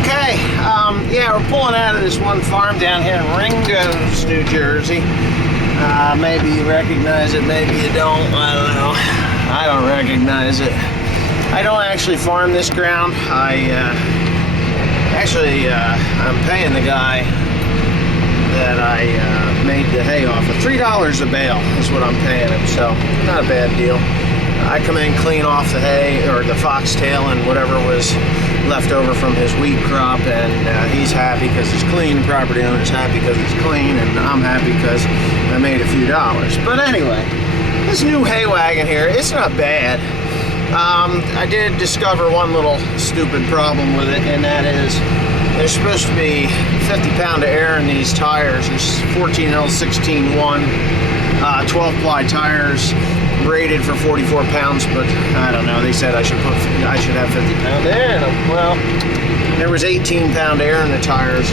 Okay, yeah, we're pulling out of this one farm down here in Ringgoes, New Jersey. Maybe you recognize it, maybe you don't, I don't know. I don't recognize it. I don't actually farm this ground. I'm paying the guy that I made the hay off of. $3 a bale is what I'm paying him, so not a bad deal. I come in, clean off the hay or the foxtail and whatever was left over from his wheat crop, and he's happy because it's clean, the property owner's happy because it's clean, and I'm happy because I made a few dollars. But anyway, this new hay wagon here, it's not bad. I did discover one little stupid problem with it, and that is there's supposed to be 50 pound of air in these tires. There's 14L 16-1 12-ply tires rated for 44 pounds, but I don't know. They said I should have 50 pound air in them. Well, there was 18 pound air in the tires,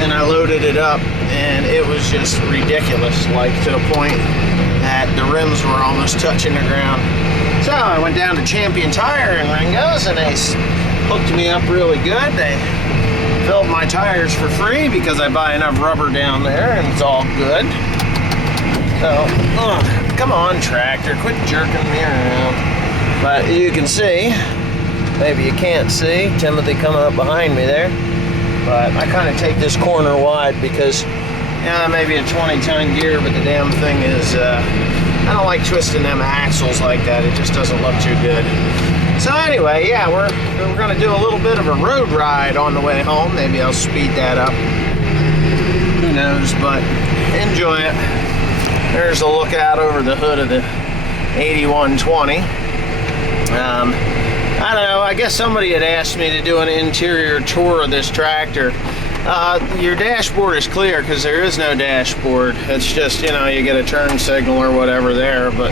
and I loaded it up, and it was just ridiculous, like to the point that the rims were almost touching the ground. So I went down to Champion Tire in Ringgoes, and they hooked me up really good. They filled my tires for free because I buy enough rubber down there, and it's all good. So, come on, tractor, quit jerking me around. But you can see, maybe you can't see, Timothy coming up behind me there. But I kind of take this corner wide because, yeah, maybe a 20-ton gear, but the damn thing is, I don't like twisting them axles like that. It just doesn't look too good. So anyway, yeah, we're going to do a little bit of a road ride on the way home. Maybe I'll speed that up. Who knows, but enjoy it. There's a look out over the hood of the 8120. I don't know, I guess somebody had asked me to do an interior tour of this tractor. Your dashboard is clear because there is no dashboard. It's just, you know, you get a turn signal or whatever there, but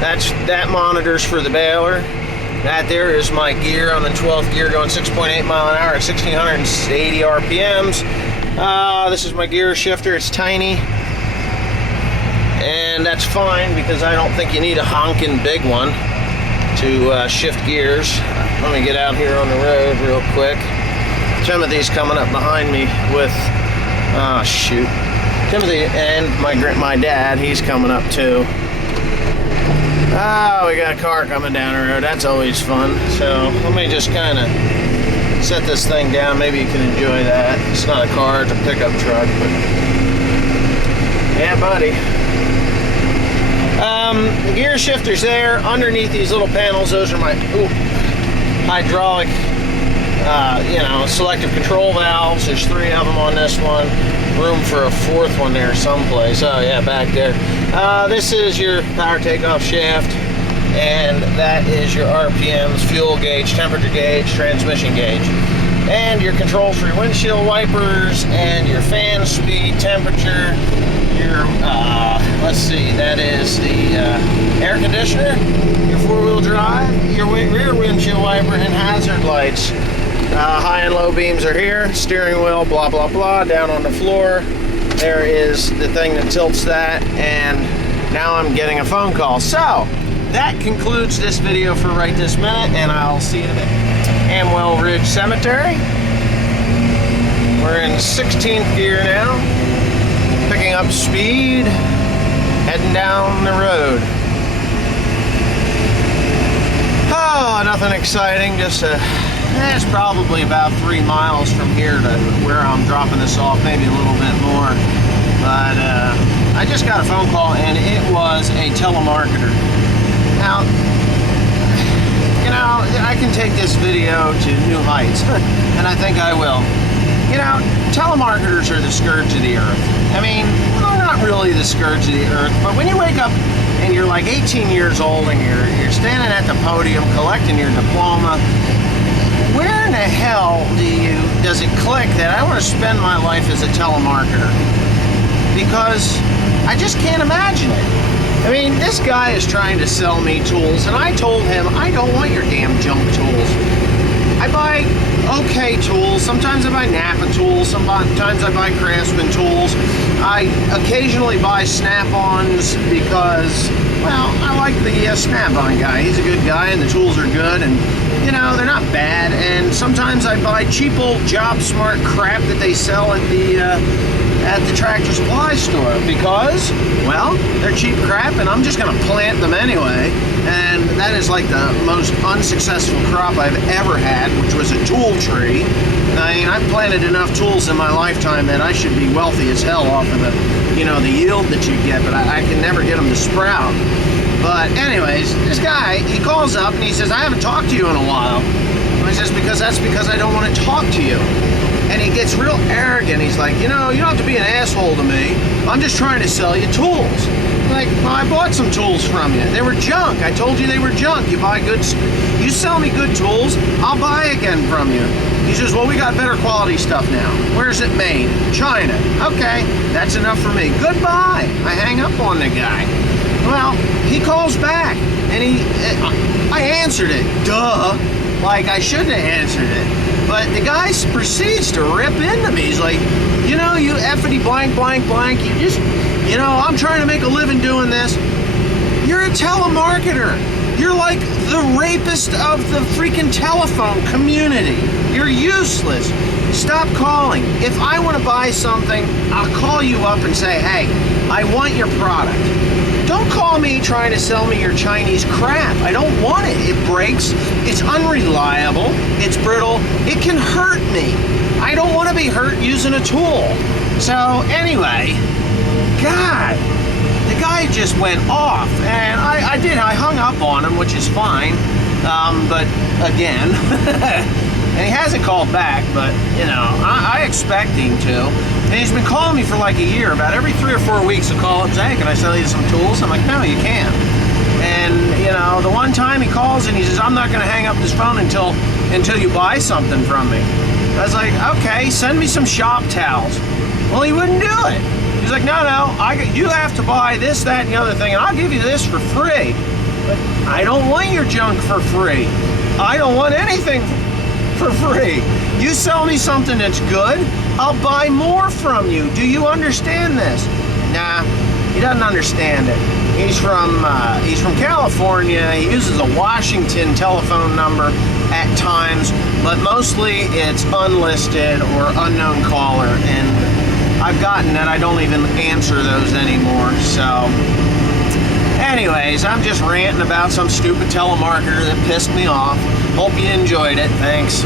that monitors for the baler. That there is my gear on the 12th gear going 6.8 mile an hour at 1680 RPMs. This is my gear shifter. It's tiny. And that's fine because I don't think you need a honking big one to shift gears. Let me get out here on the road real quick. Timothy's coming up behind me with, oh shoot. Timothy and my dad, he's coming up too. Oh, we got a car coming down the road. That's always fun. So let me just kind of set this thing down. Maybe you can enjoy that. It's not a car, it's a pickup truck, but yeah, buddy. The gear shifter's there. Underneath these little panels, those are my hydraulic, selective control valves. There's 3 of them on this one. Room for a 4th one there someplace. Oh yeah, back there. This is your power takeoff shaft, and that is your RPMs, fuel gauge, temperature gauge, transmission gauge. And your controls for your windshield wipers and your fan speed, temperature, your, let's see, that is the air conditioner, your 4-wheel drive, your rear windshield wiper, and hazard lights. High and low beams are here, steering wheel, blah, blah, blah, down on the floor. There is the thing that tilts that, and now I'm getting a phone call. So, that concludes this video for right this minute, and I'll see you in a bit. Amwell Ridge Cemetery. We're in 16th gear now, picking up speed, heading down the road. Oh, nothing exciting, just it's probably about 3 miles from here to where I'm dropping this off, maybe a little bit more. But I just got a phone call, and it was a telemarketer. Now, you know, I can take this video to new heights, and I think I will. You know, telemarketers are the scourge of the earth. I mean, well, not really the scourge of the earth, but when you wake up and you're like 18 years old and you're standing at the podium collecting your diploma, where in the hell does it click that I want to spend my life as a telemarketer? Because I just can't imagine it. I mean, this guy is trying to sell me tools, and I told him, I don't want your damn junk tools. I buy okay tools. Sometimes I buy Napa tools. Sometimes I buy Craftsman tools. I occasionally buy Snap-ons because, well, I like the Snap-on guy. He's a good guy, and the tools are good, and you know, they're not bad. And sometimes I buy cheap old Job Smart crap that they sell at the Tractor Supply store because, well, they're cheap crap and I'm just going to plant them anyway. And that is like the most unsuccessful crop I've ever had, which was a tool tree. I mean, I've planted enough tools in my lifetime that I should be wealthy as hell off of the, you know, the yield that you get, but I can never get them to sprout. But anyways, this guy, he calls up and he says, I haven't talked to you in a while. And he says, that's because I don't want to talk to you. And he gets real arrogant. He's like, you know, you don't have to be an asshole to me. I'm just trying to sell you tools. I'm like, well, I bought some tools from you. They were junk. I told you they were junk. You sell me good tools, I'll buy again from you. He says, well, we got better quality stuff now. Where's it made? China. Okay, that's enough for me. Goodbye. I hang up on the guy. Well, he calls back, and I answered it. Duh. Like, I shouldn't have answered it. But the guy proceeds to rip into me. He's like, you know, you effity blank, blank, blank. You just, you know, I'm trying to make a living doing this. You're a telemarketer. You're like the rapist of the freaking telephone community. You're useless. Stop calling. If I want to buy something, I'll call you up and say, hey, I want your product. Don't call me trying to sell me your Chinese crap. I don't want it. It breaks. It's unreliable. It's brittle. It can hurt me. I don't want to be hurt using a tool. So anyway, God, the guy just went off. And I hung up on him, which is fine. But again, and he hasn't called back, but you know, I expect him to. And he's been calling me for like a year. About every 3 or 4 weeks he'll call up, say, hey, can I sell you some tools? I'm like, no, you can't. And you know, the one time he calls and he says, I'm not going to hang up this phone until you buy something from me. I was like, okay, send me some shop towels. Well, he wouldn't do it. He's like, no, you have to buy this, that, and the other thing, and I'll give you this for free. But I don't want your junk for free. I don't want anything for free. You sell me something that's good, I'll buy more from you. Do you understand this? Nah, he doesn't understand it. He's from California. He uses a Washington telephone number at times, but mostly it's unlisted or unknown caller, and I've gotten that I don't even answer those anymore. So anyways, I'm just ranting about some stupid telemarketer that pissed me off. Hope you enjoyed it. Thanks.